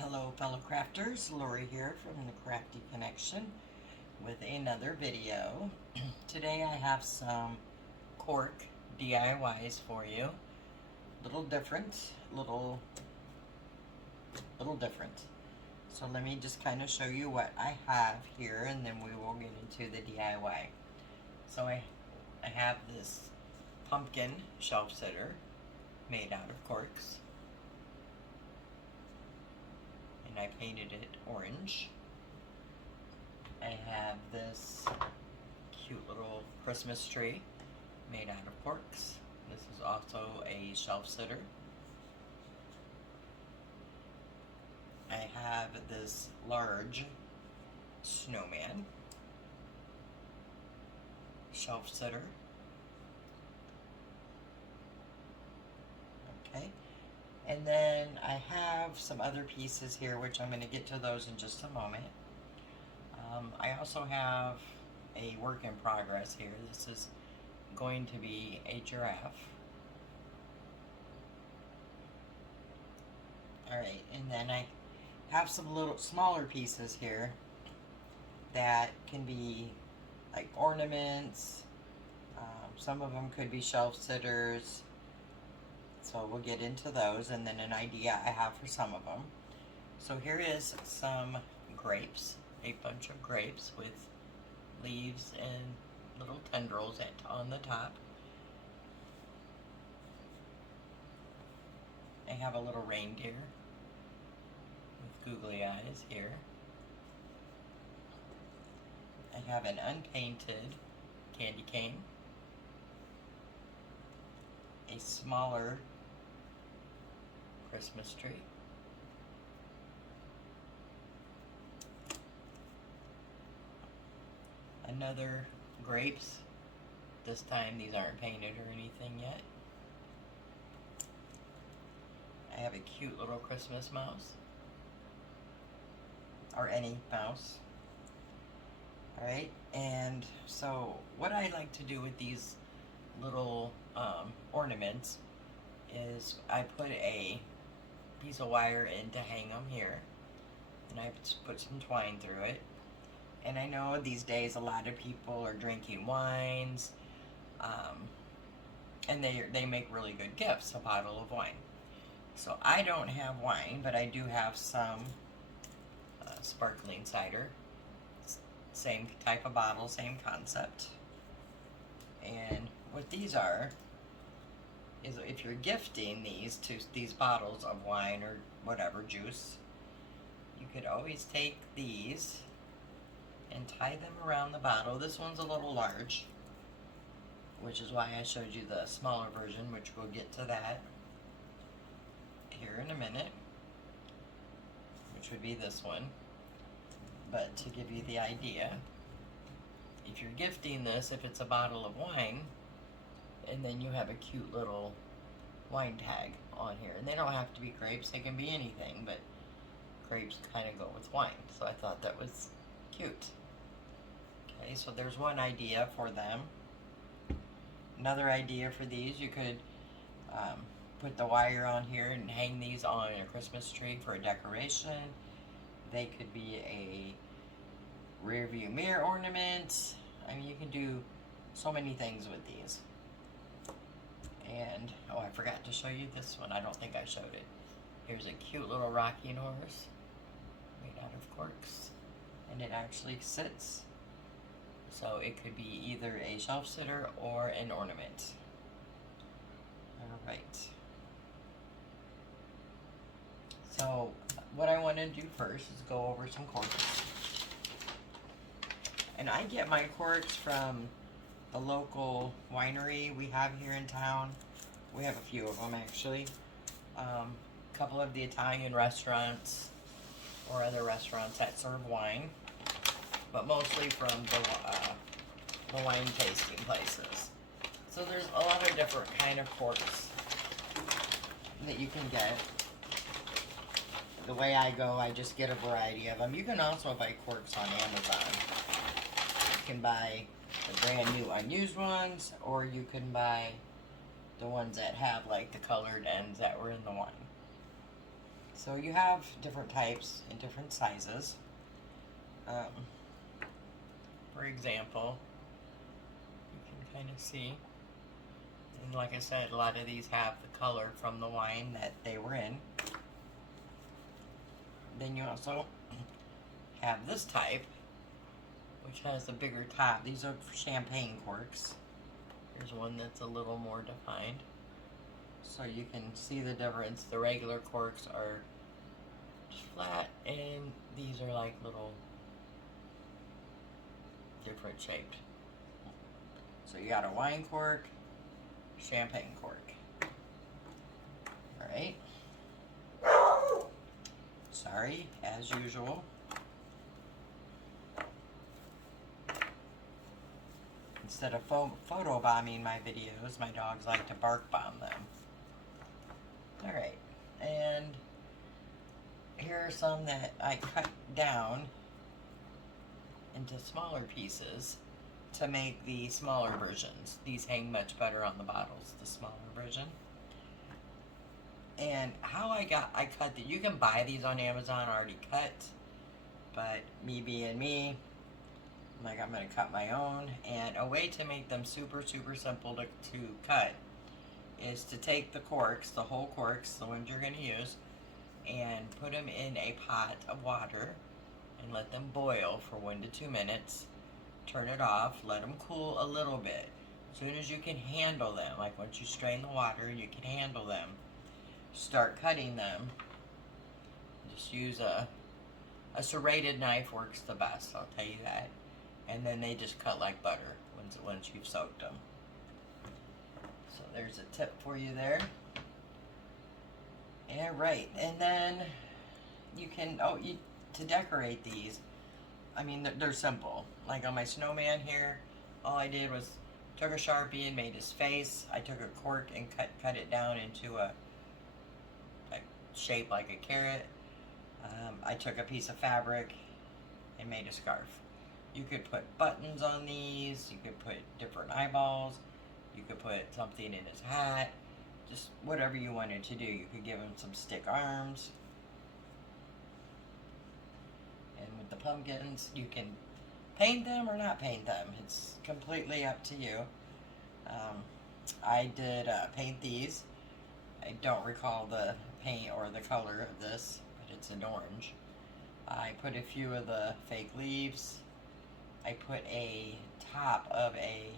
Hello fellow crafters, Lori here from the Crafty Connection with another video. Today I have some cork DIYs for you. Little different. So let me just kind of show you what I have here and then we will get into the DIY. So I have this pumpkin shelf sitter made out of corks. And I painted it orange. I have this cute little Christmas tree made out of corks. This is also a shelf sitter. I have this large snowman shelf sitter. Okay. And then I have some other pieces here, which I'm going to get to those in just a moment. I also have a work in progress here. This is going to be a giraffe. Alright, and then I have some little smaller pieces here that can be like ornaments. Some of them could be shelf sitters. So we'll get into those and then an idea I have for some of them. So here is some grapes, a bunch of grapes with leaves and little tendrils on the top. I have a little reindeer with googly eyes here. I have an unpainted candy cane, a smaller Christmas tree, another grapes. This time these aren't painted or anything yet. I have a cute little Christmas mouse, or any mouse. Alright, and so what I like to do with these little ornaments is I put a piece of wire in to hang them here, and I just put some twine through it. And I know these days a lot of people are drinking wines, and they make really good gifts, a bottle of wine. So I don't have wine, but I do have some sparkling cider. Same type of bottle, same concept. And what these are is if you're gifting these bottles of wine or whatever juice, you could always take these and tie them around the bottle. This one's a little large, which is why I showed you the smaller version, which we'll get to that here in a minute, which would be this one. But to give you the idea, if you're gifting this, if it's a bottle of wine, and then you have a cute little wine tag on here. And they don't have to be grapes, they can be anything, but grapes kind of go with wine. So I thought that was cute. Okay, so there's one idea for them. Another idea for these, you could put the wire on here and hang these on a Christmas tree for a decoration. They could be a rear view mirror ornament. I mean, you can do so many things with these. And, oh, I forgot to show you this one. I don't think I showed it. Here's a cute little rocking horse made out of corks. And it actually sits. So it could be either a shelf sitter or an ornament. Alright. So, what I want to do first is go over some corks. And I get my corks from the local winery we have here in town. We have a few of them actually. A couple of the Italian restaurants or other restaurants that serve wine, but mostly from the wine tasting places. So there's a lot of different kind of corks that you can get. The way I go, I just get a variety of them. You can also buy corks on Amazon. You can buy the brand new unused ones, or you can buy the ones that have like the colored ends that were in the wine. So you have different types and different sizes. For example, you can kind of see, and like I said, a lot of these have the color from the wine that they were in. Then you also have this type, which has a bigger top. These are champagne corks. Here's one that's a little more defined. So you can see the difference. The regular corks are just flat, and these are like little different shaped. So you got a wine cork, champagne cork. Alright. Sorry, as usual. Instead of photo bombing my videos, my dogs like to bark bomb them. Alright, and here are some that I cut down into smaller pieces to make the smaller versions. These hang much better on the bottles, the smaller version. And how I cut that, you can buy these on Amazon already cut, but me being me, I'm going to cut my own. And a way to make them super simple to cut is to take the corks, the whole corks, the ones you're going to use, and put them in a pot of water and let them boil for 1 to 2 minutes. Turn it off, let them cool a little bit. As soon as you can handle them, like once you strain the water and you can handle them, start cutting them. Just use a serrated knife works the best, I'll tell you that. And then they just cut like butter once you've soaked them. So there's a tip for you there. And right, and then you can, to decorate these, I mean, they're simple. Like on my snowman here, all I did was took a Sharpie and made his face. I took a cork and cut it down into a shape like a carrot. I took a piece of fabric and made a scarf. You could put buttons on these, you could put different eyeballs, you could put something in his hat, just whatever you wanted to do. You could give him some stick arms. And with the pumpkins, you can paint them or not paint them. It's completely up to you. I did paint these. I don't recall the paint or the color of this, but it's an orange. I put a few of the fake leaves. I put a top of a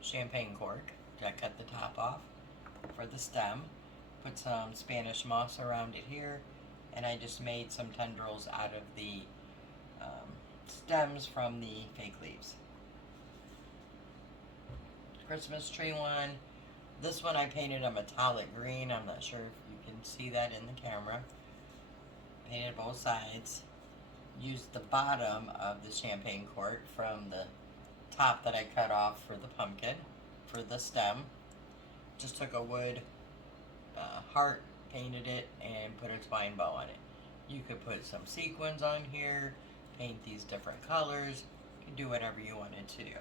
champagne cork. I cut the top off for the stem. Put some Spanish moss around it here. And I just made some tendrils out of the stems from the fake leaves. Christmas tree one. This one I painted a metallic green. I'm not sure if you can see that in the camera. Painted both sides. Used the bottom of the champagne cork from the top that I cut off for the pumpkin, for the stem. Just took a wood heart, painted it, and put a twine bow on it. You could put some sequins on here, paint these different colors. You can do whatever you wanted to do.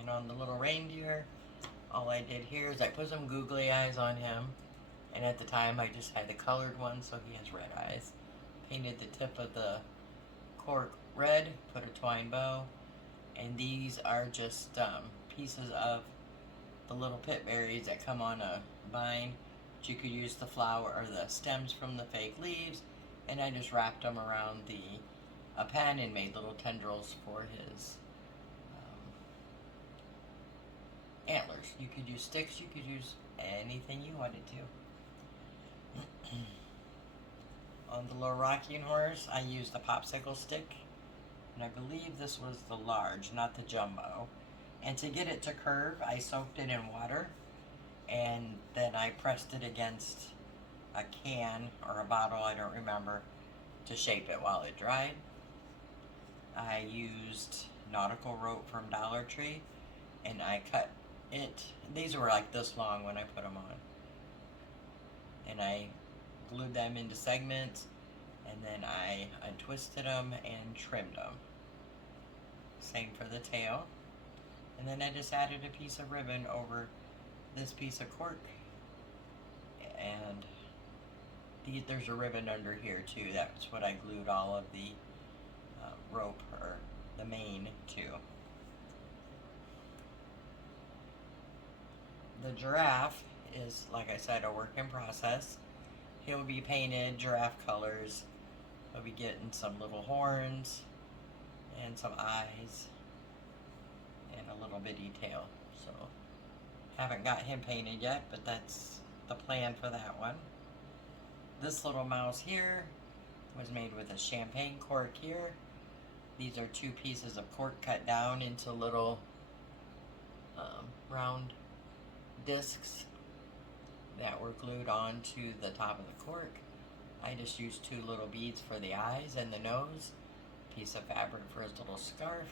And on the little reindeer, all I did here is I put some googly eyes on him. And at the time I just had the colored one, so he has red eyes. Painted the tip of the cork red, put a twine bow. And these are just pieces of the little pit berries that come on a vine. But you could use the flower or the stems from the fake leaves. And I just wrapped them around a pen and made little tendrils for his antlers. You could use sticks, you could use anything you wanted to. On the little rocking horse, I used a popsicle stick, and I believe this was the large, not the jumbo. And to get it to curve, I soaked it in water, and then I pressed it against a can or a bottle, I don't remember, to shape it while it dried. I used nautical rope from Dollar Tree, and I cut it. These were like this long when I put them on. And I glued them into segments, and then I untwisted them and trimmed them. Same for the tail. And then I just added a piece of ribbon over this piece of cork, and there's a ribbon under here too. That's what I glued all of the rope, or the mane, to. The giraffe is, like I said, a work in process. He'll be painted giraffe colors. He'll be getting some little horns and some eyes and a little bitty tail. So haven't got him painted yet, but that's the plan for that one. This little mouse here was made with a champagne cork here. These are 2 pieces of cork cut down into little round discs that were glued onto the top of the cork. I just used 2 little beads for the eyes and the nose, piece of fabric for his little scarf,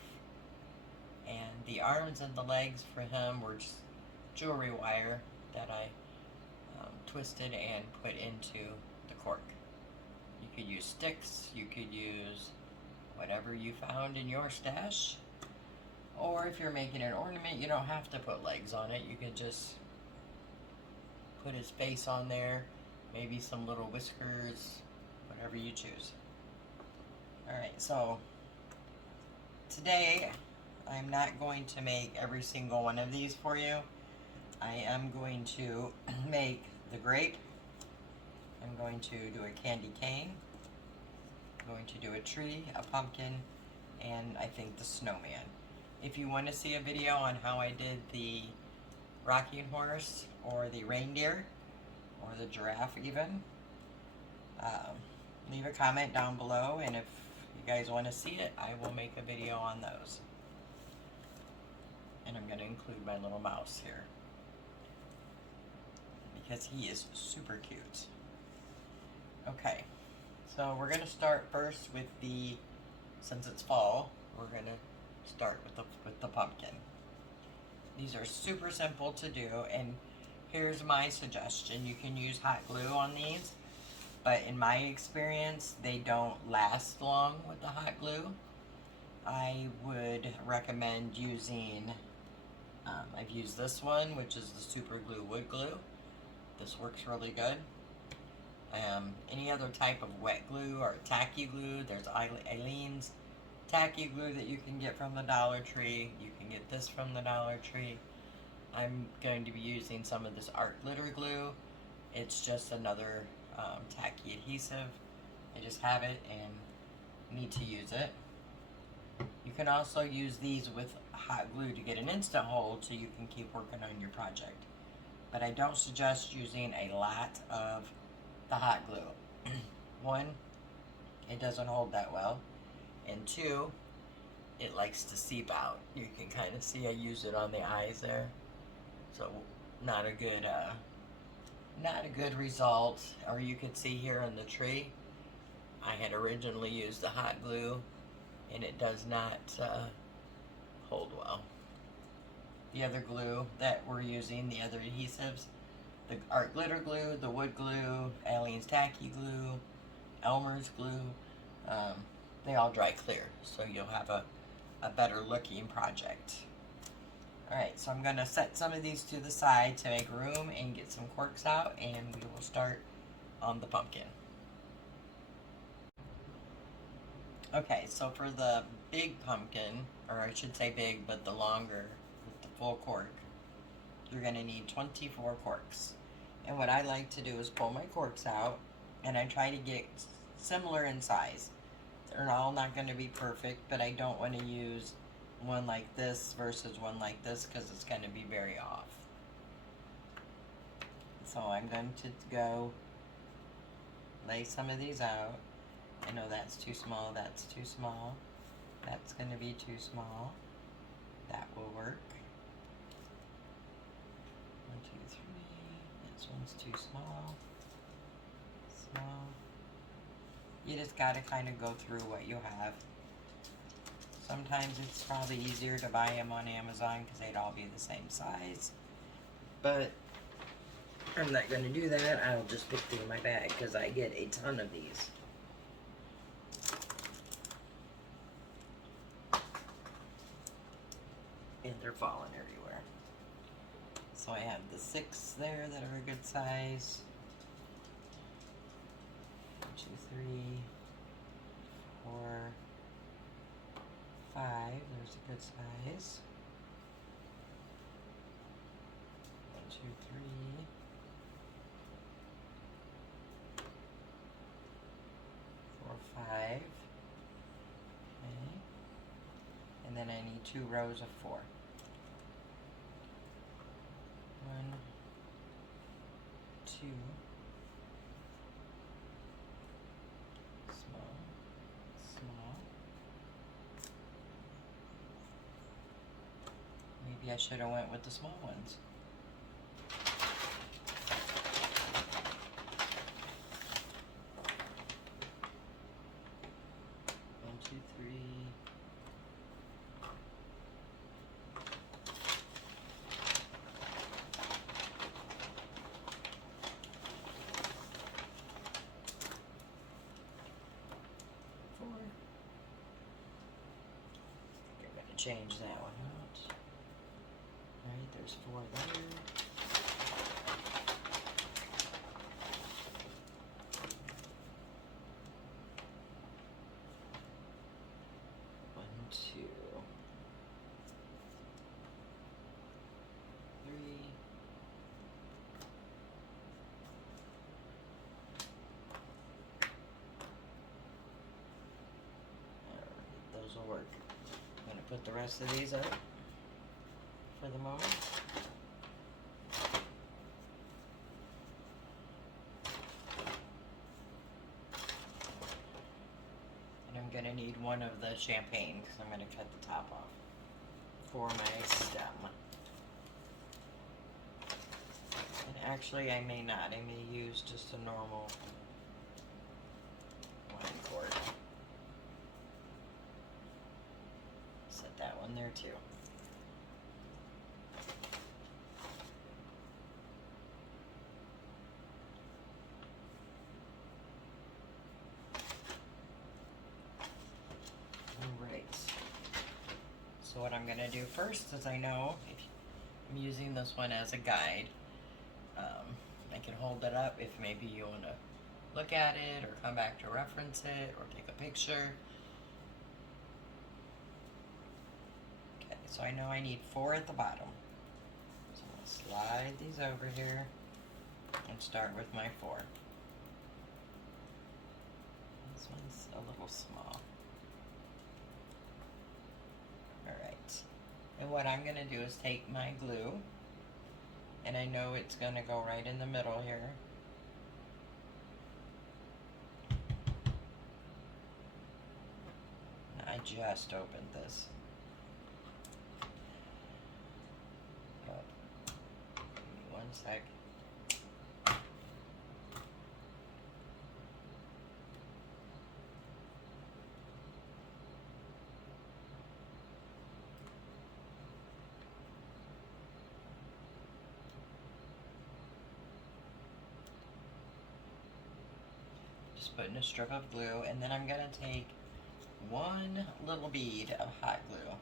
and the arms and the legs for him were just jewelry wire that I twisted and put into the cork. You could use sticks, you could use whatever you found in your stash, or if you're making an ornament, you don't have to put legs on it. You could just put his face on there, maybe some little whiskers, whatever you choose. Alright, so today I'm not going to make every single one of these for you. I am going to make the grape. I'm going to do a candy cane. I'm going to do a tree, a pumpkin, and I think the snowman. If you want to see a video on how I did the rocking horse, or the reindeer, or the giraffe even, leave a comment down below, and if you guys want to see it, I will make a video on those. And I'm going to include my little mouse here, because he is super cute. Okay, so we're going to start first with the, since it's fall, we're going to start with the pumpkin. These are super simple to do, and here's my suggestion. You can use hot glue on these, but in my experience, they don't last long with the hot glue. I would recommend using, I've used this one, which is the Super Glue Wood Glue. This works really good. Any other type of wet glue or tacky glue, there's Eileen's tacky glue that you can get from the Dollar Tree. You can get this from the Dollar Tree. I'm going to be using some of this art glitter glue. It's just another tacky adhesive. I just have it and need to use it. You can also use these with hot glue to get an instant hold so you can keep working on your project. But I don't suggest using a lot of the hot glue. 1, it doesn't hold that well. And 2, it likes to seep out. You can kind of see I use it on the eyes there. So not a good result. Or you could see here on the tree, I had originally used the hot glue and it does not hold well. The other glue that we're using, the other adhesives, the art glitter glue, the wood glue, Eileen's tacky glue, Elmer's glue, they all dry clear, so you'll have a better looking project. Alright, so I'm going to set some of these to the side to make room and get some corks out, and we will start on the pumpkin. Okay, so for the big pumpkin, or I should say big, but the longer, with the full cork, you're going to need 24 corks. And what I like to do is pull my corks out, and I try to get similar in size. They're all not going to be perfect, but I don't want to use one like this versus one like this because it's going to be very off. So I'm going to go lay some of these out. I know that's too small, that's too small. That's going to be too small. That will work. 1, 2, 3. This one's too small. Small. You just got to kind of go through what you have. Sometimes it's probably easier to buy them on Amazon because they'd all be the same size. But I'm not going to do that. I'll just look through my bag because I get a ton of these. And they're falling everywhere. So I have the 6 there that are a good size. 1, 2, 3, 4, 5. There's a good size. 1, 2, 3. 4, 5. Okay. And then I need 2 rows of 4. 1, two, small, small. Maybe I should have went with the small ones. 1, 2, 3. 4. I'm gonna change that one out. Alright, there's 4 there. One, 2, 3. Alright, those will work. I'm gonna put the rest of these up for the moment. And I'm gonna need one of the champagne because I'm gonna cut the top off for my stem. And actually I may not. I may use just a normal wine cord. Set that one there too. Alright. So what I'm going to do first is I know I'm using this one as a guide. I can hold it up if maybe you want to look at it or come back to reference it or take a picture. Okay, so I know I need 4 at the bottom. So I'm going to slide these over here and start with my 4. This one's a little small. Alright, and what I'm going to do is take my glue, and I know it's going to go right in the middle here. I just opened this. Oh, give me 1 sec. Just putting a strip of glue, and then I'm going to take 1 little bead of hot glue,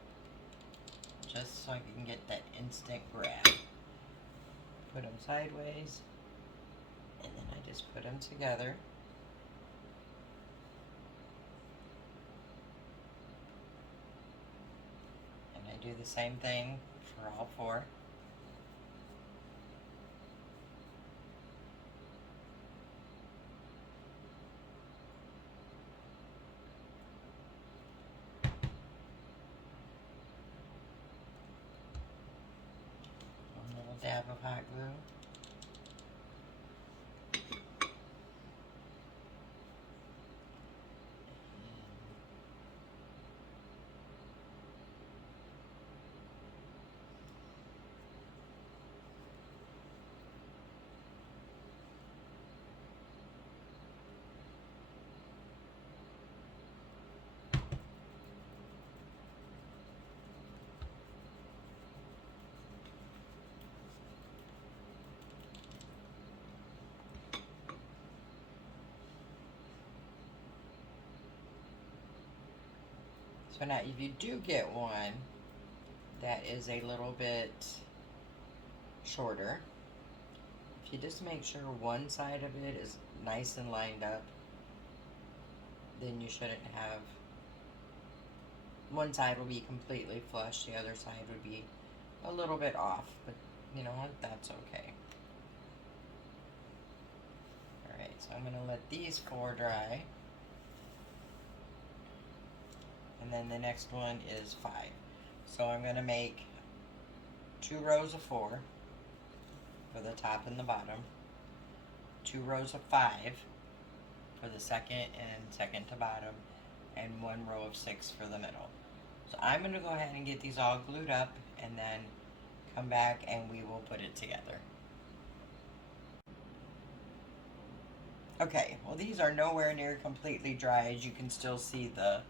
just so I can get that instant grab. Put them sideways, and then I just put them together. And I do the same thing for all 4. Dab of hot glue. So now if you do get one that is a little bit shorter. If you just make sure one side of it is nice and lined up, then you shouldn't have, one side will be completely flush, the other side would be a little bit off, but you know what, that's okay. Alright, so I'm going to let these 4 dry. And then the next one is 5. So I'm going to make 2 rows of 4 for the top and the bottom, 2 rows of 5 for the second and second to bottom, and 1 row of 6 for the middle. So I'm going to go ahead and get these all glued up and then come back and we will put it together. Okay, well these are nowhere near completely dry, as you can still see the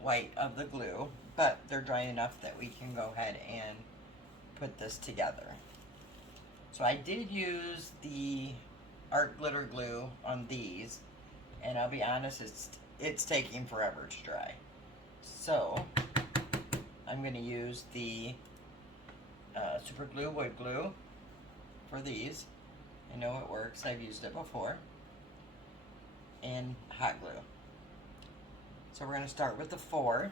white of the glue, but they're dry enough that we can go ahead and put this together. So I did use the art glitter glue on these, and I'll be honest, it's taking forever to dry. So I'm going to use the super glue wood glue for these. I know it works, I've used it before, and hot glue. So we're going to start with the 4,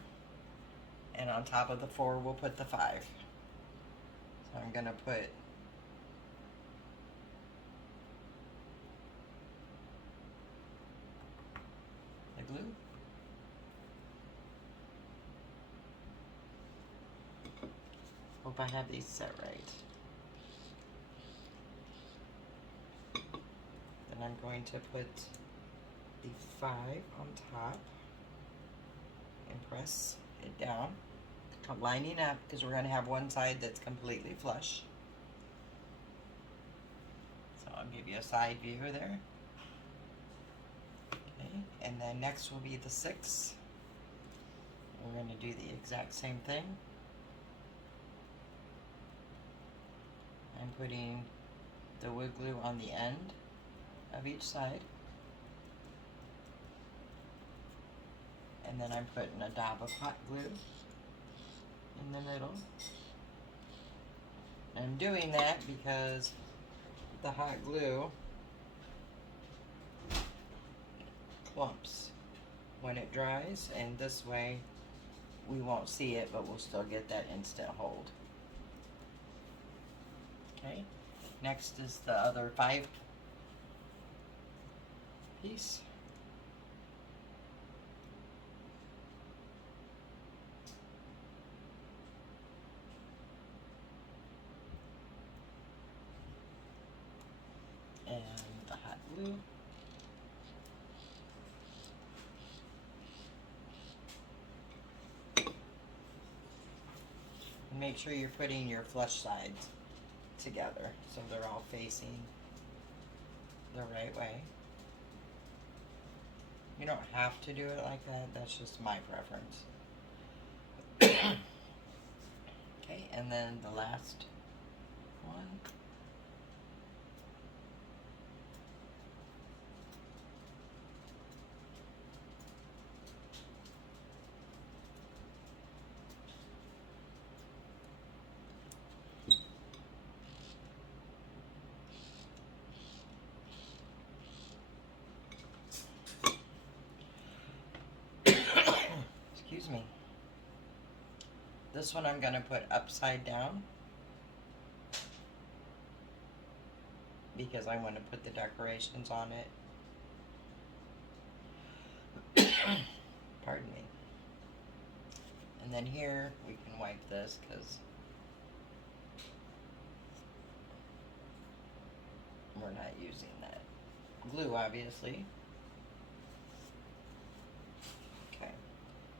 and on top of the 4 we'll put the 5. So I'm going to put the glue, hope I have these set right. Then I'm going to put the 5 on top and press it down, lining up, because we're going to have one side that's completely flush. So I'll give you a side view there. Okay, and then next will be the 6. We're going to do the exact same thing. I'm putting the wood glue on the end of each side. And then I'm putting a dab of hot glue in the middle. And I'm doing that because the hot glue clumps when it dries, and this way we won't see it, but we'll still get that instant hold. Okay, next is the other 5 piece. And the hot glue. And make sure you're putting your flush sides together so they're all facing the right way. You don't have to do it like that, that's just my preference. Okay, and then the last one. Excuse me. This one I'm going to put upside down because I want to put the decorations on it. Pardon me. And then here we can wipe this because we're not using that glue, obviously. Okay.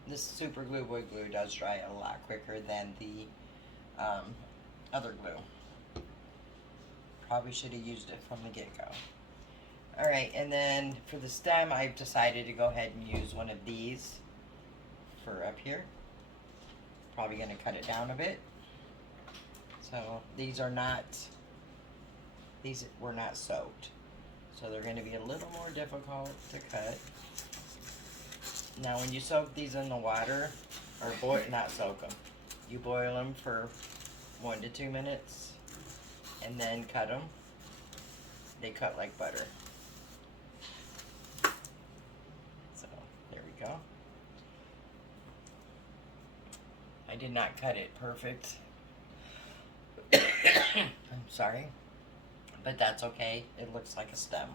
This super glue wood glue does dry a lot quicker than the other glue. Probably should have used it from the get-go. Alright, and then for the stem, I've decided to go ahead and use one of these for up here. Probably going to cut it down a bit. So these were not soaked. So they're going to be a little more difficult to cut. Now when you soak these in the water, or not soak them, you boil them for 1 to 2 minutes. and then cut them. They cut like butter. So there we go. I did not cut it perfect. I'm sorry, but that's okay. It looks like a stem.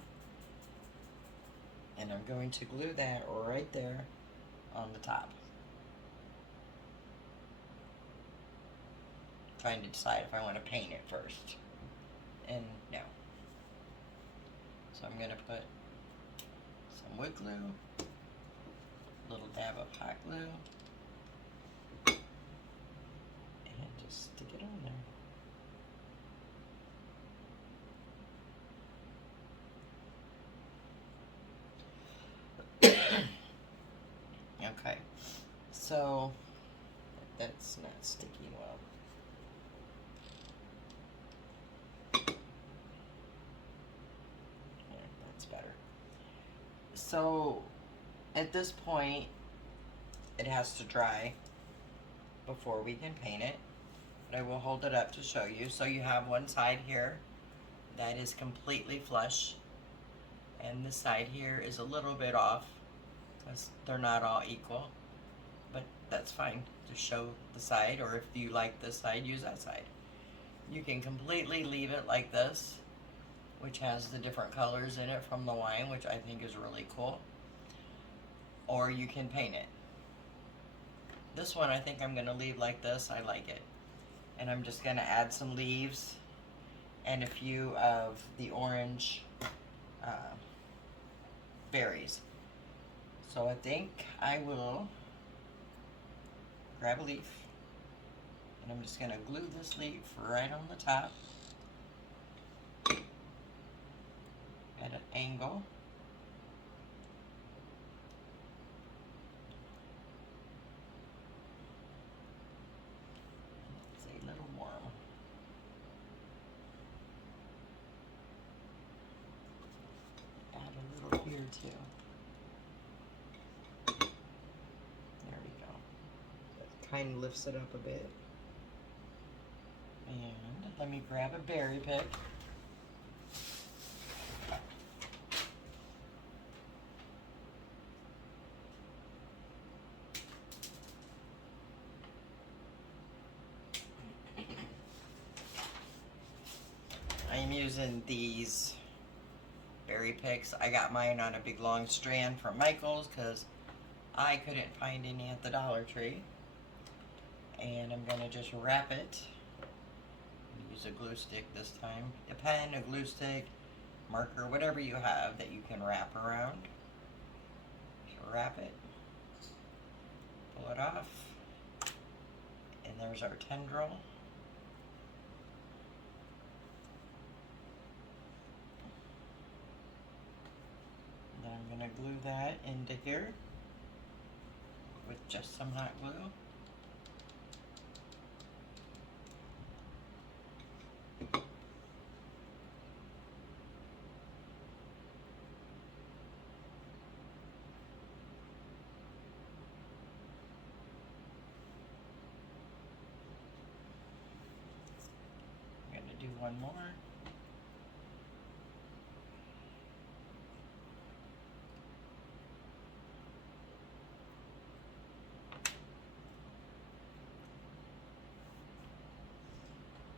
And I'm going to glue that right there on the top. Trying to decide if I want to paint it first. And no. So I'm going to put some wood glue, a little dab of hot glue, and just stick it on there. Okay, so that's not sticking well. Yeah, that's better. So at this point, it has to dry before we can paint it. But I will hold it up to show you. So you have one side here that is completely flush, and this side here is a little bit off because they're not all equal, but that's fine to show the side, or if you like this side, use that side. You can completely leave it like this, which has the different colors in it from the wine, which I think is really cool, or you can paint it. This one I think I'm going to leave like this. I like it. And I'm just going to add some leaves and a few of the orange berries. So I think I will grab a leaf, and I'm just going to glue this leaf right on the top at an angle. It's a little warm. Add a little here too. There we go. That kind of lifts it up a bit. And let me grab a berry pick. I'm using these berry picks. I got mine on a big long strand from Michael's because I couldn't find any at the Dollar Tree. And I'm going to just wrap it. Use a glue stick this time. A pen, a glue stick, marker, whatever you have that you can wrap around. Just wrap it. Pull it off. And there's our tendril. Then I'm going to glue that into here with just some hot glue. I'm going to do one more.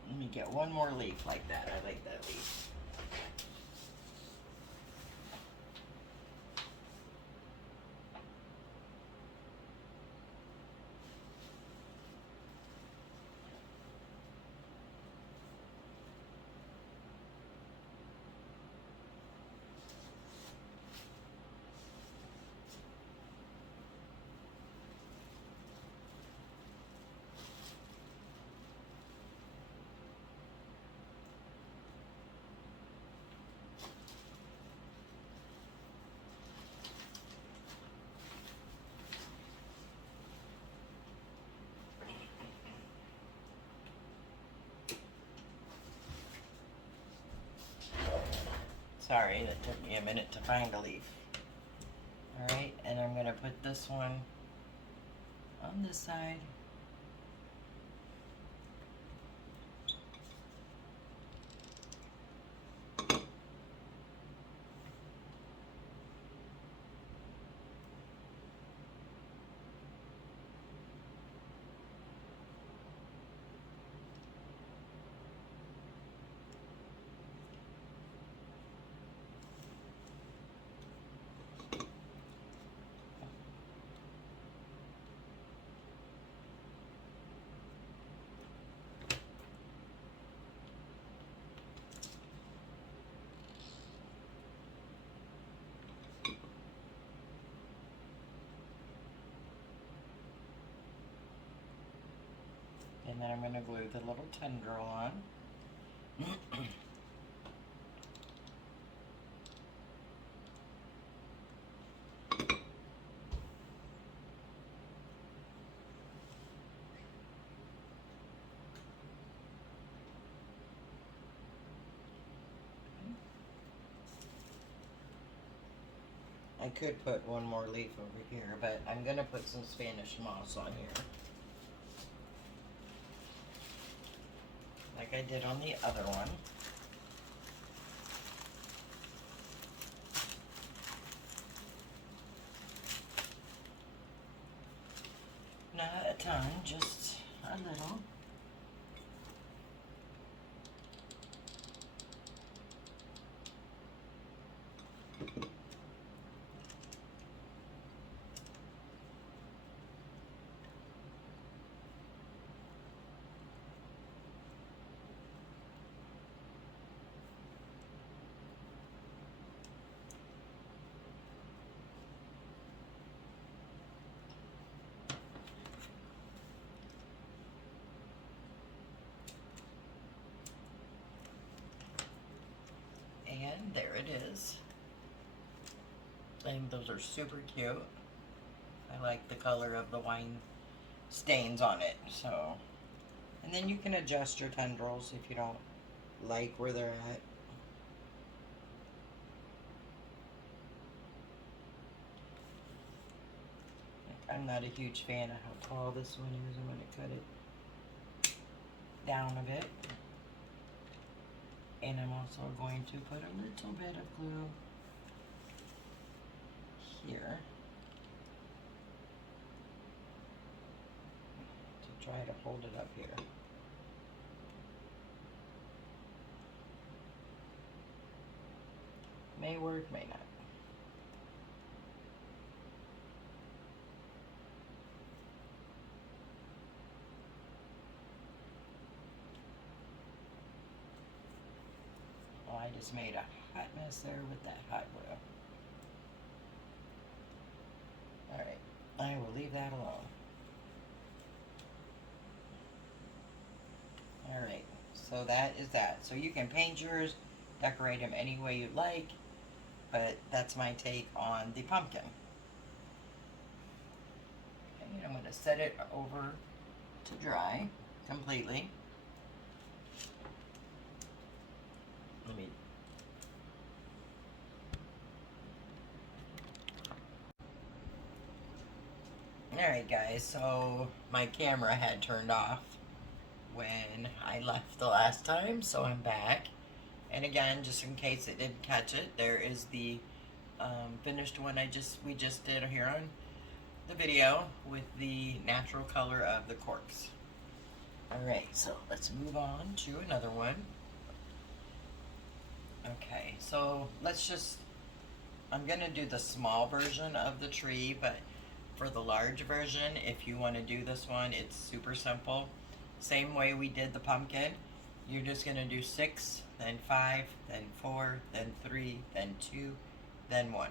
Let me get one more leaf like that. I like that leaf. Sorry, that took me a minute to find a leaf. Alright, and I'm going to put this one on this side. And then I'm going to glue the little tendril on. I could put one more leaf over here, but I'm going to put some Spanish moss on here. Like I did on the other one. Not a ton, just a little. And there it is. I think those are super cute. I like the color of the wine stains on it. So, and then you can adjust your tendrils if you don't like where they're at. I'm not a huge fan of how tall this one is. I'm going to cut it down a bit. And I'm also going to put a little bit of glue here to try to hold it up here. May work, may not. Oh, I just made a hot mess there with that hot glue. Alright, I will leave that alone. Alright, so that is that. So you can paint yours, decorate them any way you'd like, but that's my take on the pumpkin. Okay, I'm going to set it over to dry completely. Let me Alright guys, so my camera had turned off when I left the last time, so I'm back. And again, just in case it didn't catch it, there is the finished one we just did here on the video with the natural color of the corks. Alright, so let's move on to another one. Okay, so I'm going to do the small version of the tree, but for the large version, if you want to do this one, it's super simple. Same way we did the pumpkin. You're just going to do 6, then 5, then 4, then 3, then 2, then 1.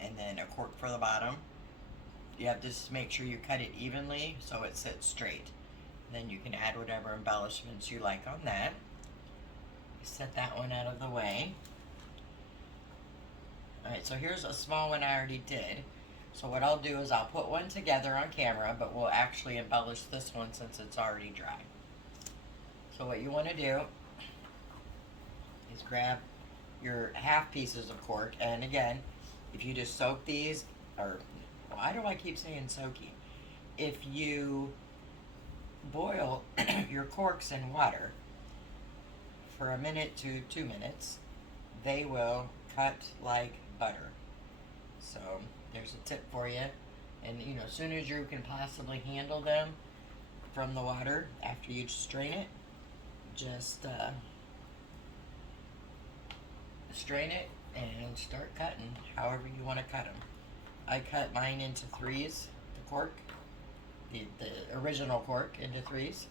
And then a cork for the bottom. You have to just make sure you cut it evenly so it sits straight. Then you can add whatever embellishments you like on that. Set that one out of the way. Alright, so here's a small one I already did. So what I'll do is I'll put one together on camera, but we'll actually embellish this one since it's already dry. So what you want to do is grab your half pieces of cork, and again, if you just soak these, or why do I keep saying soaking? If you boil your corks in water for 1 minute to 2 minutes, they will cut like butter. So there's a tip for you. And as soon as you can possibly handle them from the water after you strain it, just strain it and start cutting however you want to cut them. I cut mine into 3s, the cork, the original cork into 3s.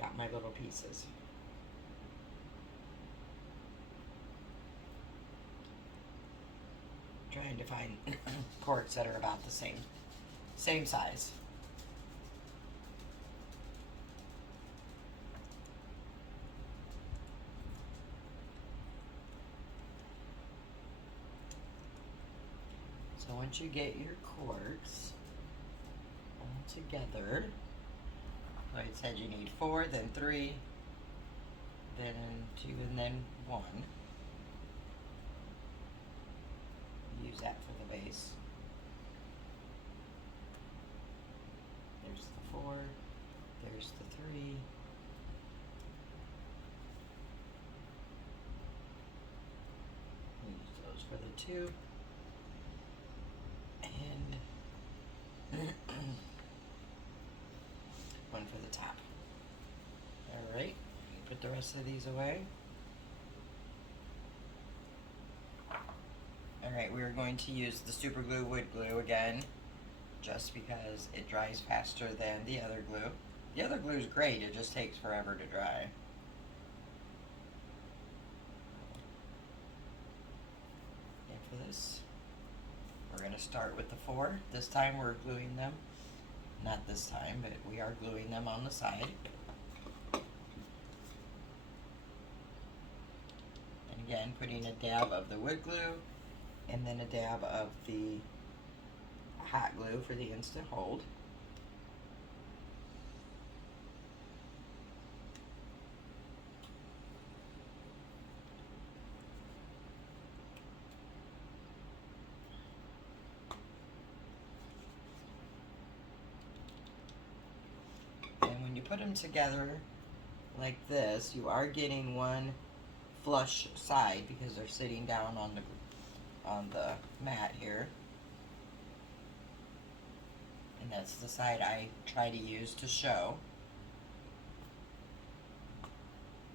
Got my little pieces. Trying to find corks that are about the same size. So once you get your corks all together, like I said, you need 4, then 3, then 2, and then 1. Use that for the base. There's the 4, there's the 3. Use those for the 2. And one for the top. Alright, put the rest of these away. Alright, we are going to use the super glue wood glue again, just because it dries faster than the other glue. The other glue is great, it just takes forever to dry. And for this, we're going to start with the 4. This time we're gluing them. Not this time, but we are gluing them on the side. And again, putting a dab of the wood glue and then a dab of the hot glue for the instant hold. And when you put them together like this, you are getting one flush side because they're sitting down on the mat here. And that's the side I try to use to show.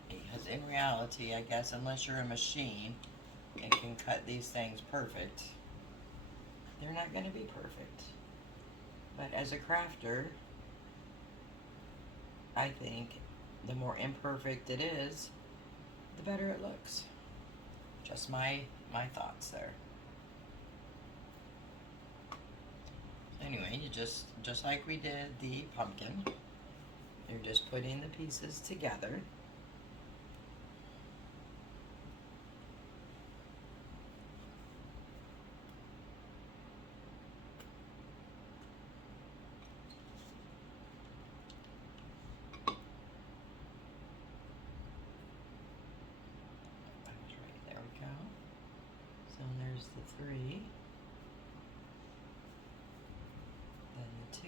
Because in reality, I guess, unless you're a machine and can cut these things perfect, they're not going to be perfect. But as a crafter, I think the more imperfect it is, the better it looks. Just my thoughts there. Anyway, you just like we did the pumpkin, you're just putting the pieces together. There we go. So there's the 3. Then the 2.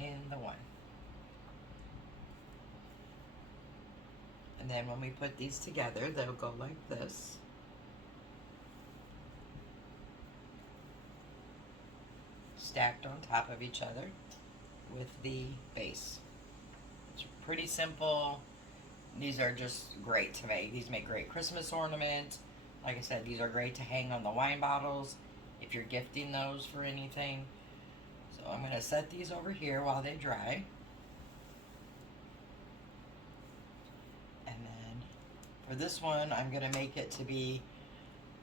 And the 1. And then when we put these together, they'll go like this. Stacked on top of each other with the base. It's pretty simple. These are just great to make. These make great Christmas ornaments. Like I said, these are great to hang on the wine bottles if you're gifting those for anything. So I'm going to set these over here while they dry. And then for this one, I'm going to make it to be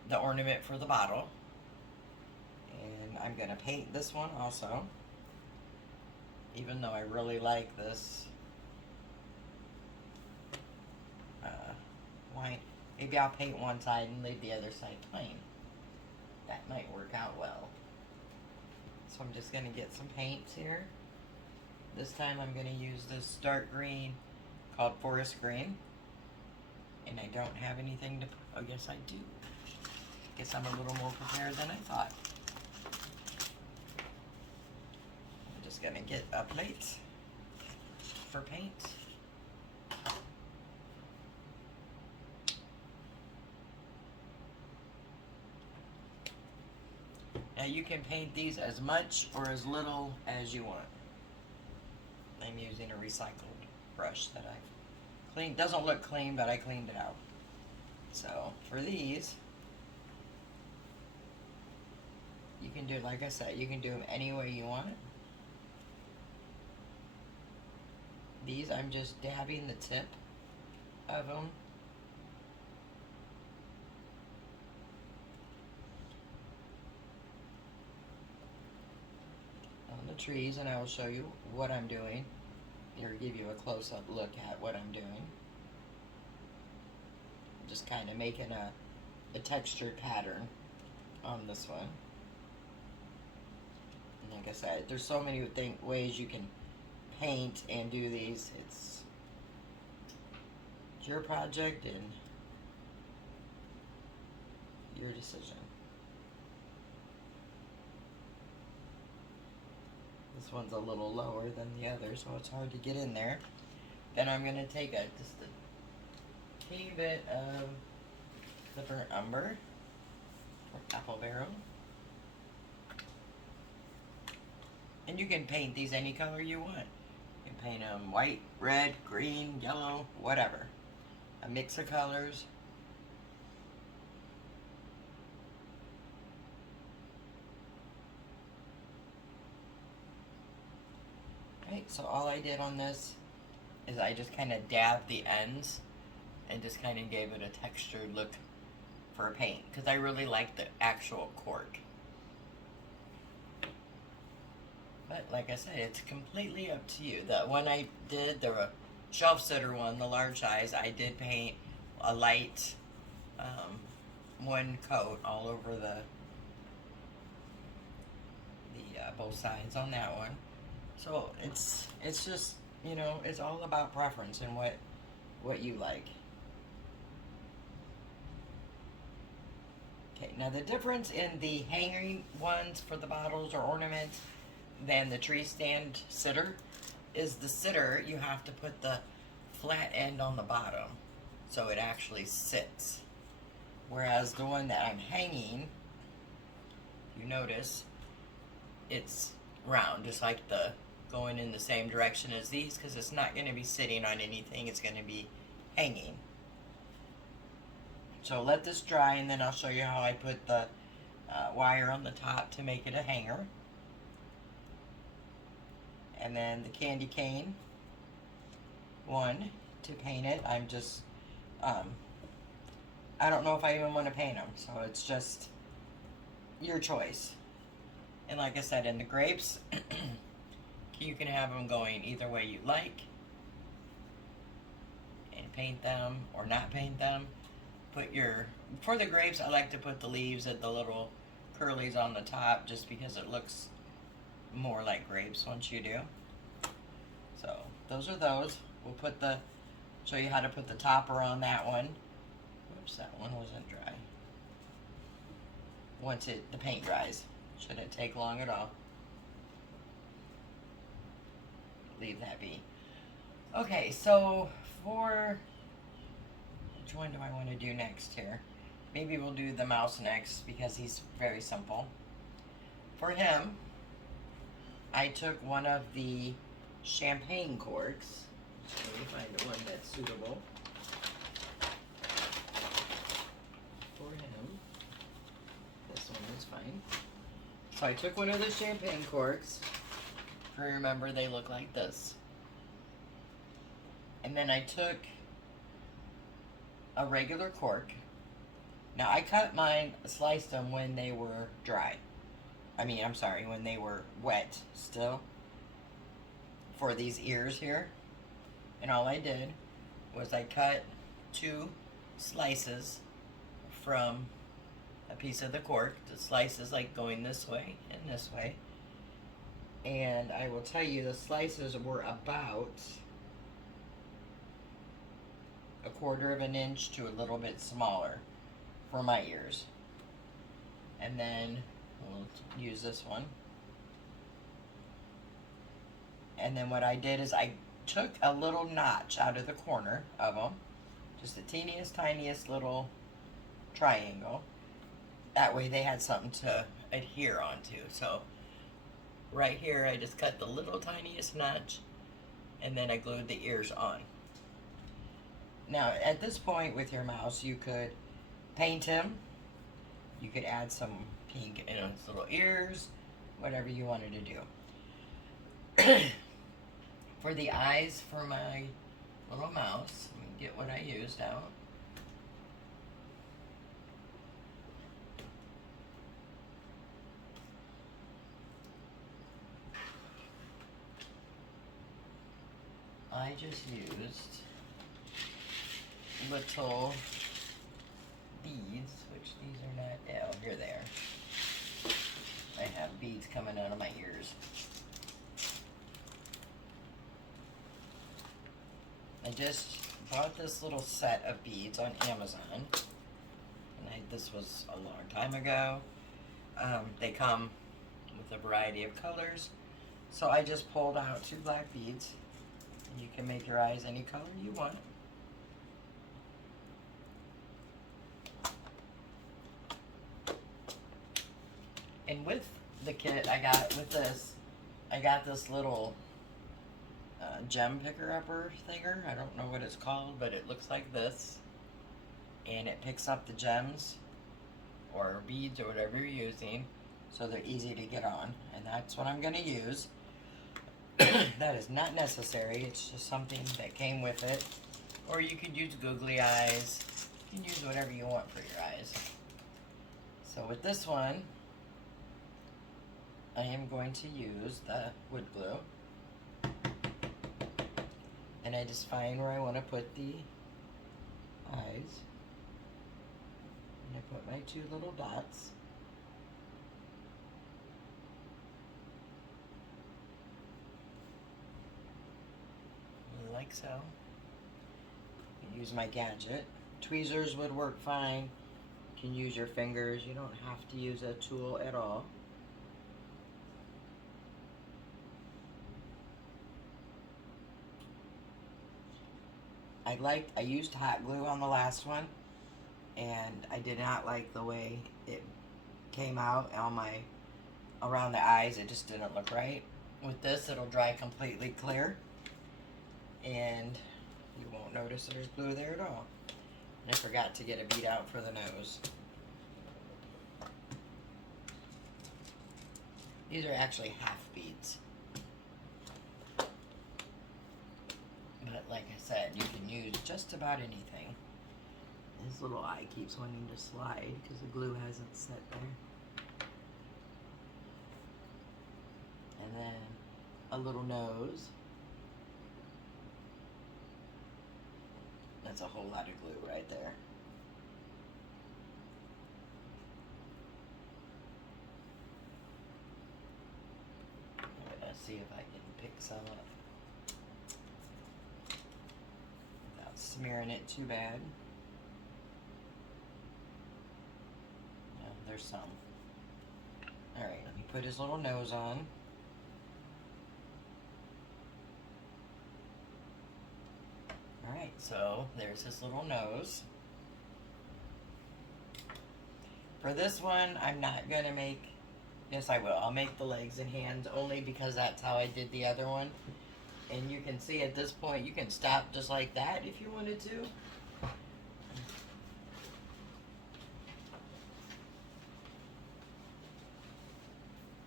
the ornament for the bottle. And I'm going to paint this one also, even though I really like this wine. Maybe I'll paint one side and leave the other side plain. That might work out well. So I'm just going to get some paints here. This time I'm going to use this dark green called forest green. And I don't have anything to... Oh, yes I do. Guess I'm a little more prepared than I thought. I'm just going to get a plate for paint. Now you can paint these as much or as little as you want. I'm using a recycled brush that I've cleaned. Doesn't look clean, but I cleaned it out. So for these, you can do, like I said, you can do them any way you want it. These, I'm just dabbing the tip of them. trees, and I will show you what I'm doing, or give you a close-up look at what I'm doing. Just kind of making a textured pattern on this one. And like I said, there's so many ways you can paint and do these. It's your project and your decision. This one's a little lower than the other, so it's hard to get in there. Then I'm going to take just a teeny bit of the burnt umber or apple barrel. And you can paint these any color you want. You can paint them white, red, green, yellow, whatever. A mix of colors. Right, so all I did on this is I just kind of dabbed the ends and just kind of gave it a textured look for a paint, because I really like the actual cork. But like I said, it's completely up to you. The one I did, the shelf sitter one, the large size, I did paint a light one coat all over the both sides on that one. So it's just, you know, it's all about preference and what you like. Okay, now the difference in the hanging ones for the bottles or ornaments than the tree stand sitter is the sitter, you have to put the flat end on the bottom so it actually sits. Whereas the one that I'm hanging, you notice, it's round, just like the going in the same direction as these, because it's not going to be sitting on anything, it's going to be hanging. So let this dry, and then I'll show you how I put the wire on the top to make it a hanger. And then the candy cane one to paint it. I'm just, I don't know if I even want to paint them, so it's just your choice. And like I said, in the grapes, you can have them going either way you like, and paint them or not paint them. For the grapes, I like to put the leaves and the little curlies on the top, just because it looks more like grapes once you do. So those are those. We'll show you how to put the topper on that one. Whoops, that one wasn't dry. Once the paint dries, shouldn't take long at all. Leave that be. Okay, so which one do I want to do next here? Maybe we'll do the mouse next, because he's very simple. For him, I took one of the champagne corks. Let me find one that's suitable for him. This one is fine. So I took one of the champagne corks. Remember, they look like this. And then I took a regular cork. Now I cut mine, sliced them when they were dry. When they were wet still, for these ears here. And all I did was I cut 2 slices from a piece of the cork. The slices like going this way and this way. And I will tell you, the slices were about 1/4 of an inch to a little bit smaller for my ears. And then we'll use this one. And then what I did is I took a little notch out of the corner of them, just the teeniest, tiniest little triangle. That way they had something to adhere onto. So right here, I just cut the little tiniest notch, and then I glued the ears on. Now, at this point with your mouse, you could paint him. You could add some pink in his little ears, whatever you wanted to do. For the eyes for my little mouse, let me get what I used out. I just used little beads, which these are not, oh, here they are. I have beads coming out of my ears. I just bought this little set of beads on Amazon, and this was a long time ago. They come with a variety of colors, so I just pulled out 2 black beads. You can make your eyes any color you want. And with the kit I got with this, I got this little gem picker-upper thinger. I don't know what it's called, but it looks like this. And it picks up the gems or beads or whatever you're using, so they're easy to get on. And that's what I'm going to use. That is not necessary. It's just something that came with it. Or you could use googly eyes. You can use whatever you want for your eyes. So with this one, I am going to use the wood glue. And I just find where I want to put the eyes. And I put my 2 little dots. Like so. Use my gadget. Tweezers would work fine. You can use your fingers. You don't have to use a tool at all. I used hot glue on the last one, and I did not like the way it came out on around the eyes. It just didn't look right. With this, it'll dry completely clear, and you won't notice there's glue there at all. And I forgot to get a bead out for the nose. These are actually half beads. But like I said, you can use just about anything. This little eye keeps wanting to slide because the glue hasn't set there. And then a little nose. That's a whole lot of glue right there. I'm gonna see if I can pick some up without smearing it too bad. No, there's some. Alright, let me put his little nose on. Alright, so there's his little nose. For this one, I'm not going to make, yes I will, I'll make the legs and hands only because that's how I did the other one. And you can see at this point, you can stop just like that if you wanted to.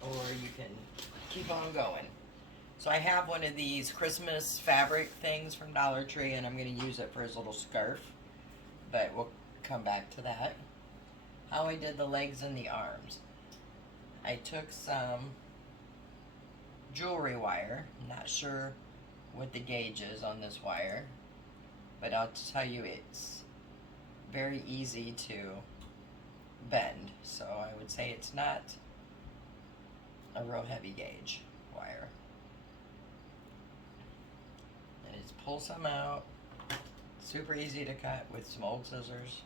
Or you can keep on going. So I have one of these Christmas fabric things from Dollar Tree, and I'm going to use it for his little scarf. But we'll come back to that. How I did the legs and the arms. I took some jewelry wire. I'm not sure what the gauge is on this wire, but I'll tell you it's very easy to bend. So I would say it's not a real heavy gauge wire. And just pull some out. Super easy to cut with some old scissors.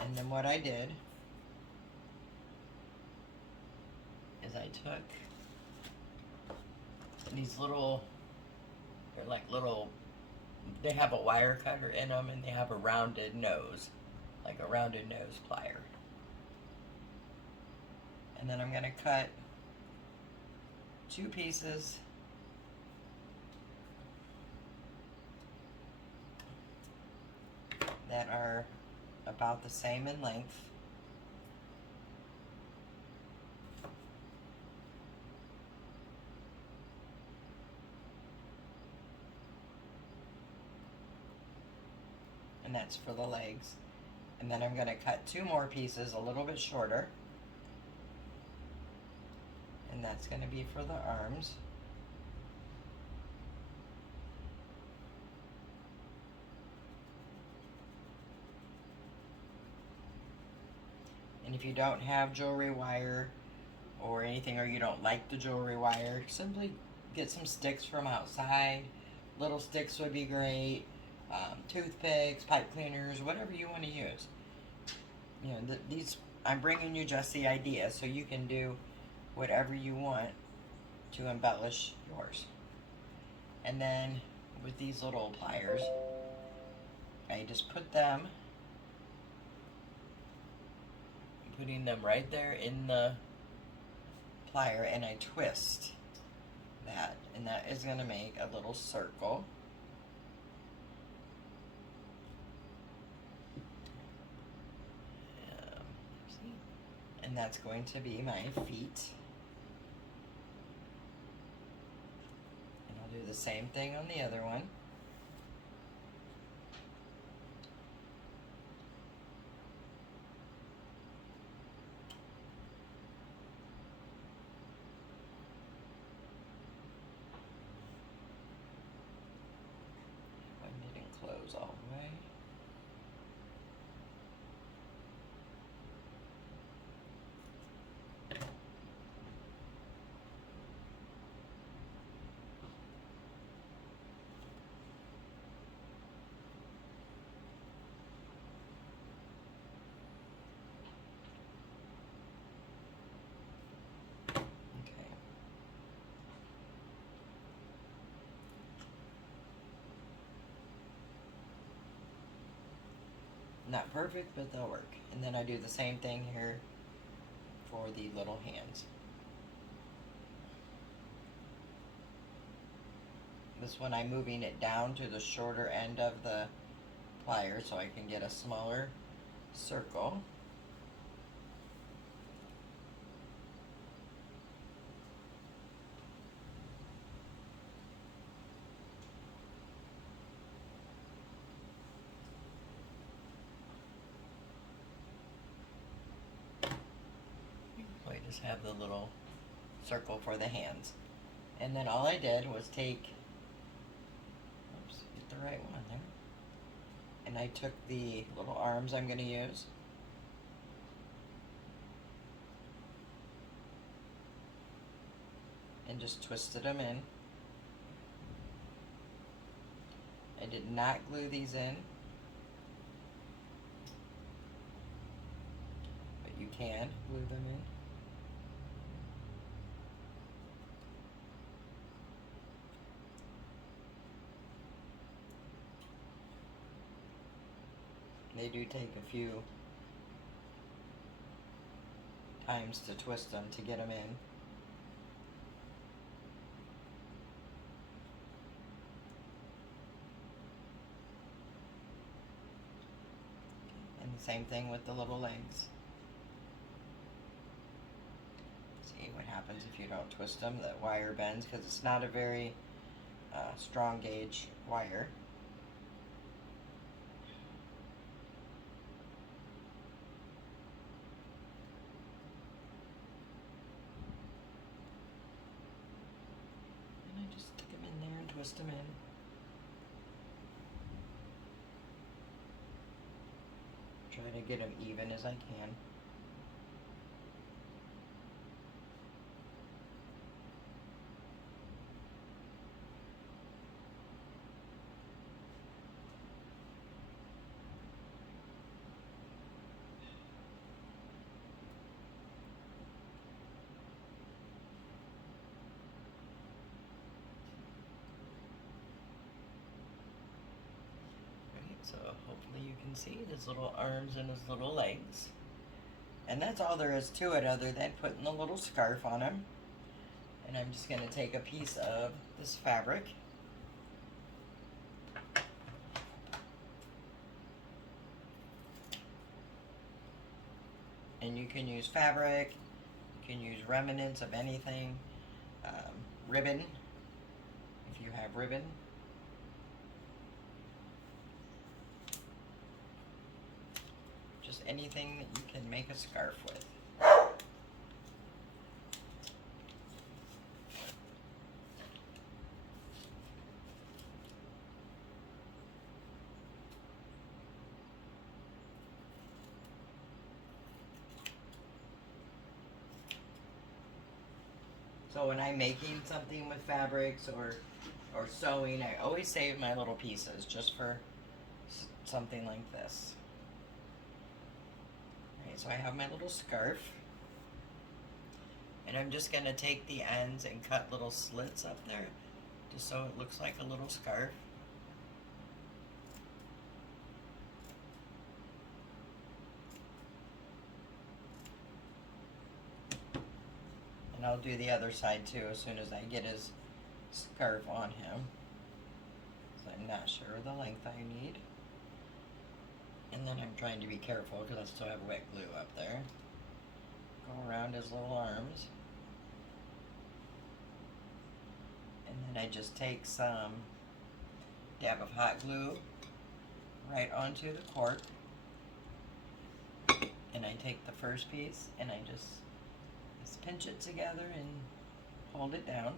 And then what I did is I took these little, they're like little, they have a wire cutter in them, and they have a rounded nose, like a rounded nose plier. And then I'm going to cut 2 pieces that are about the same in length. And that's for the legs. And then I'm going to cut 2 more pieces a little bit shorter. And that's going to be for the arms. if you don't have jewelry wire or anything, or you don't like the jewelry wire, simply get some sticks from outside. Little sticks would be great. Toothpicks, pipe cleaners, whatever you want to use. You know, these, I'm bringing you just the idea so you can do whatever you want to embellish yours. And then with these little pliers, I just put them, putting them right there in the plier, and I twist that, and that is going to make a little circle. And that's going to be my feet. And I'll do the same thing on the other one. One didn't close all the way. Not perfect, but they'll work. And then I do the same thing here for the little hands. This one I'm moving it down to the shorter end of the plier so I can get a smaller circle. Just have the little circle for the hands. And then all I did was take, oops, get the right one there. And I took the little arms I'm going to use. And just twisted them in. I did not glue these in. But you can glue them in. They do take a few times to twist them to get them in. And the same thing with the little legs. See what happens if you don't twist them. The wire bends because it's not a very strong gauge wire. Twist them in. Try to get them even as I can. So hopefully you can see his little arms and his little legs. And that's all there is to it other than putting the little scarf on him. And I'm just going to take a piece of this fabric. And you can use fabric, you can use remnants of anything, ribbon, if you have ribbon. Just anything that you can make a scarf with. So when I'm making something with fabrics or sewing, I always save my little pieces just for something like this. Alright, so I have my little scarf. And I'm just going to take the ends and cut little slits up there just so it looks like a little scarf. And I'll do the other side too as soon as I get his scarf on him. So I'm not sure the length I need. And then I'm trying to be careful because I still have wet glue up there. Go around his little arms. And then I just take some dab of hot glue right onto the cork. And I take the first piece and I just pinch it together and hold it down.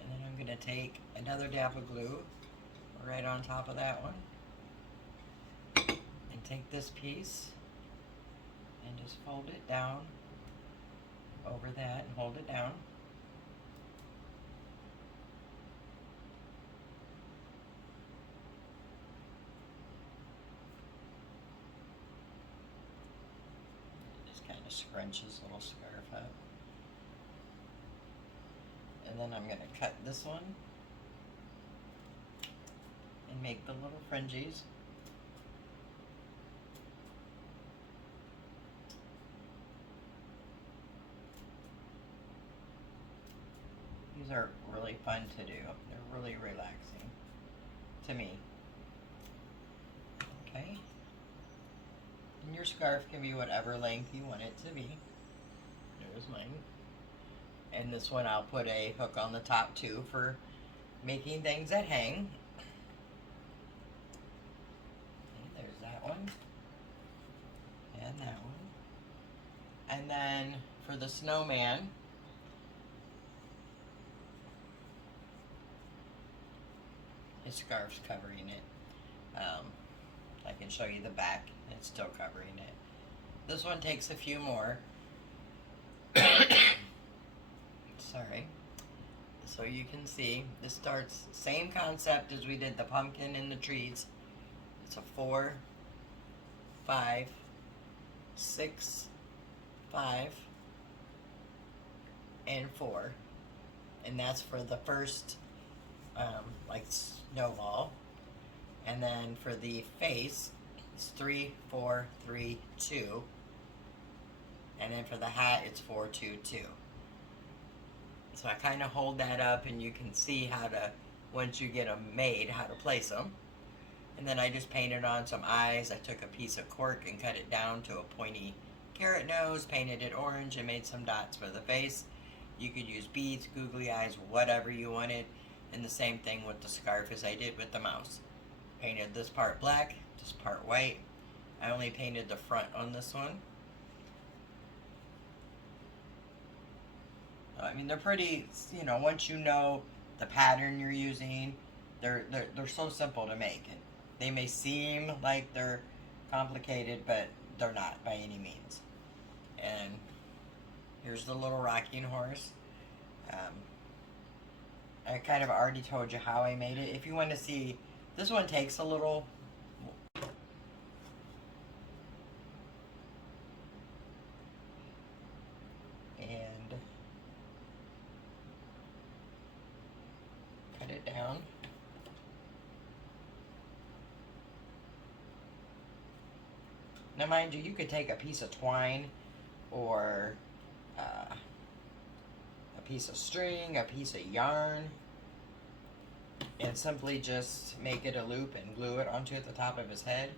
And then I'm going to take another dab of glue right on top of that one. And take this piece and just fold it down over that and hold it down. Scrunch his little scarf up. And then I'm going to cut this one and make the little fringes. These are really fun to do. They're really relaxing to me. Okay. And your scarf can be whatever length you want it to be. There's mine. And this one I'll put a hook on the top too for making things that hang. Okay, there's that one. And that one. And then for the snowman, his scarf's covering it. I can show you the back. It's still covering it. This one takes a few more. Sorry. So you can see, this starts same concept as we did the pumpkin and the trees. It's a 4, 5, 6, 5, and 4. And that's for the first, like snowball. And then for the face, it's 3, 4, 3, 2. And then for the hat, it's 4, 2, 2. So I kind of hold that up and you can see how to, once you get them made, how to place them. And then I just painted on some eyes. I took a piece of cork and cut it down to a pointy carrot nose, painted it orange, and made some dots for the face. You could use beads, googly eyes, whatever you wanted. And the same thing with the scarf as I did with the mouse. Painted this part black, this part white. I only painted the front on this one. I mean, they're pretty, you know, once you know the pattern you're using, they're so simple to make. They may seem like they're complicated, but they're not by any means. And here's the little rocking horse. I kind of already told you how I made it. If you want to see, this one takes a little. And cut it down. Now mind you, you could take a piece of twine or a piece of string, a piece of yarn, and simply just make it a loop and glue it onto the top of his head.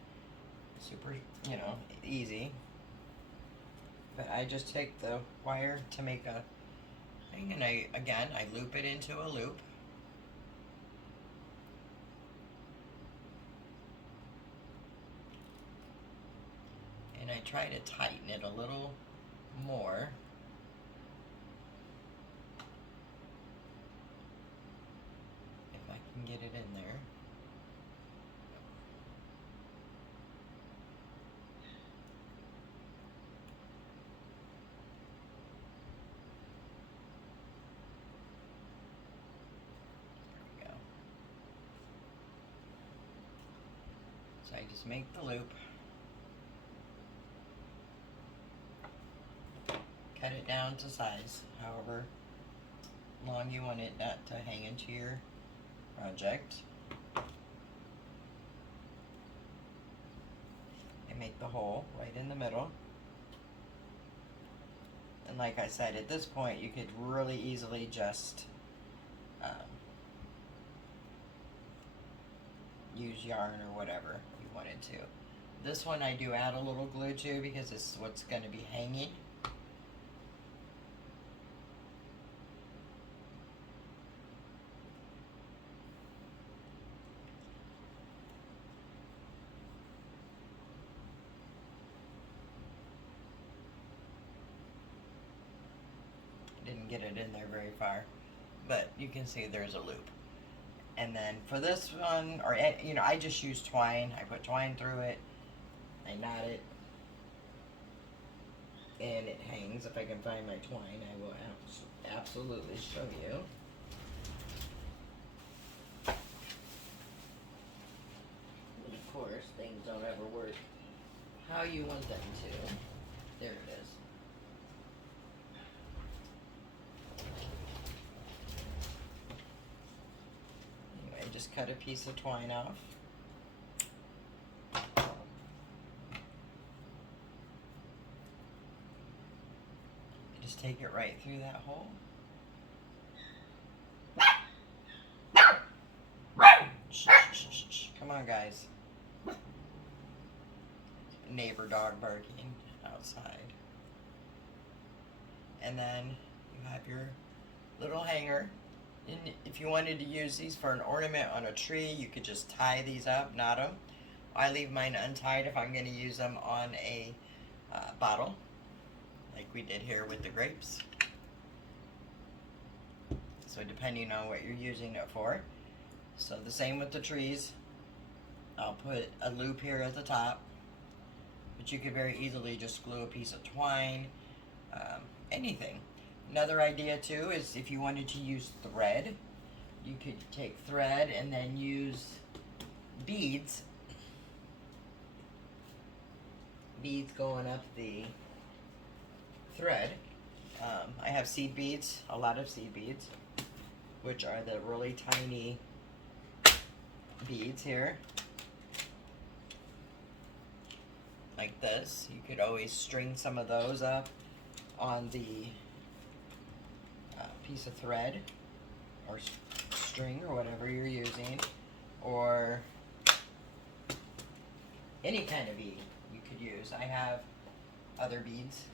Super, you know, easy. But I just take the wire to make a thing, and I loop it into a loop. And I try to tighten it a little more. If I can get it in there. So I just make the loop, cut it down to size, however long you want it not to hang into your project. And make the hole right in the middle. And like I said, at this point you could really easily just use yarn or whatever you wanted to. This one I do add a little glue to because it's what's going to be hanging. Didn't get it in there very far, but you can see there's a loop. And then for this one, or you know, I just use twine. I put twine through it, I knot it, and it hangs. If I can find my twine, I will absolutely show you. And of course, things don't ever work how you want them to. There it is. Just cut a piece of twine off. Just take it right through that hole. Shh, shh, shh, shh. Come on, guys. Neighbor dog barking outside. And then you have your little hanger. And if you wanted to use these for an ornament on a tree, you could just tie these up, knot them. I leave mine untied if I'm going to use them on a bottle, like we did here with the grapes. So depending on what you're using it for. So the same with the trees. I'll put a loop here at the top, but you could very easily just glue a piece of twine, anything. Another idea too is if you wanted to use thread, you could take thread and then use beads. Beads going up the thread. I have seed beads, a lot of seed beads, which are the really tiny beads here. Like this. You could always string some of those up on the piece of thread or string or whatever you're using, or any kind of bead you could use. I have other beads.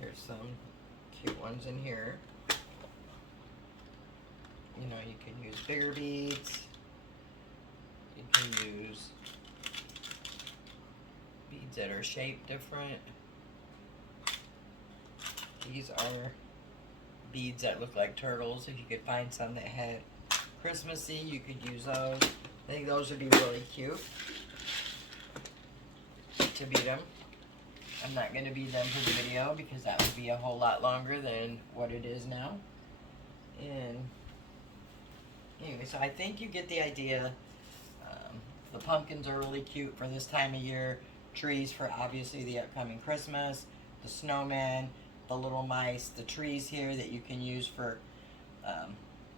Here's some cute ones in here. You know, you can use bigger beads. You can use beads that are shaped different. These are beads that look like turtles. If you could find some that had Christmassy, you could use those. I think those would be really cute to bead them. I'm not going to bead them for the video because that would be a whole lot longer than what it is now. And anyway, so I think you get the idea. The pumpkins are really cute for this time of year. Trees for obviously the upcoming Christmas. The snowman, the little mice, the trees here that you can use for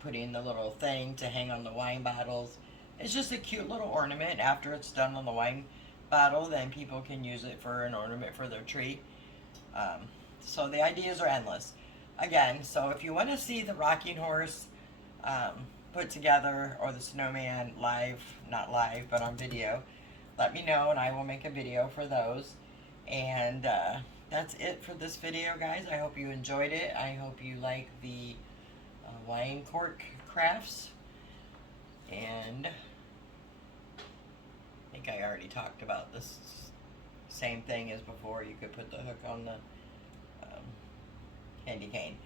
putting the little thing to hang on the wine bottles. It's just a cute little ornament. After it's done on the wine bottle, then people can use it for an ornament for their tree. So the ideas are endless. Again, so if you want to see the rocking horse put together, or the snowman live, not live, but on video, let me know and I will make a video for those. And that's it for this video, guys. I hope you enjoyed it. I hope you like the wine cork crafts. And I think I already talked about this same thing as before. You could put the hook on the candy cane.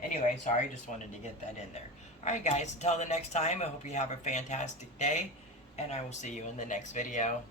Anyway, sorry, just wanted to get that in there. Alright guys, until the next time, I hope you have a fantastic day, and I will see you in the next video.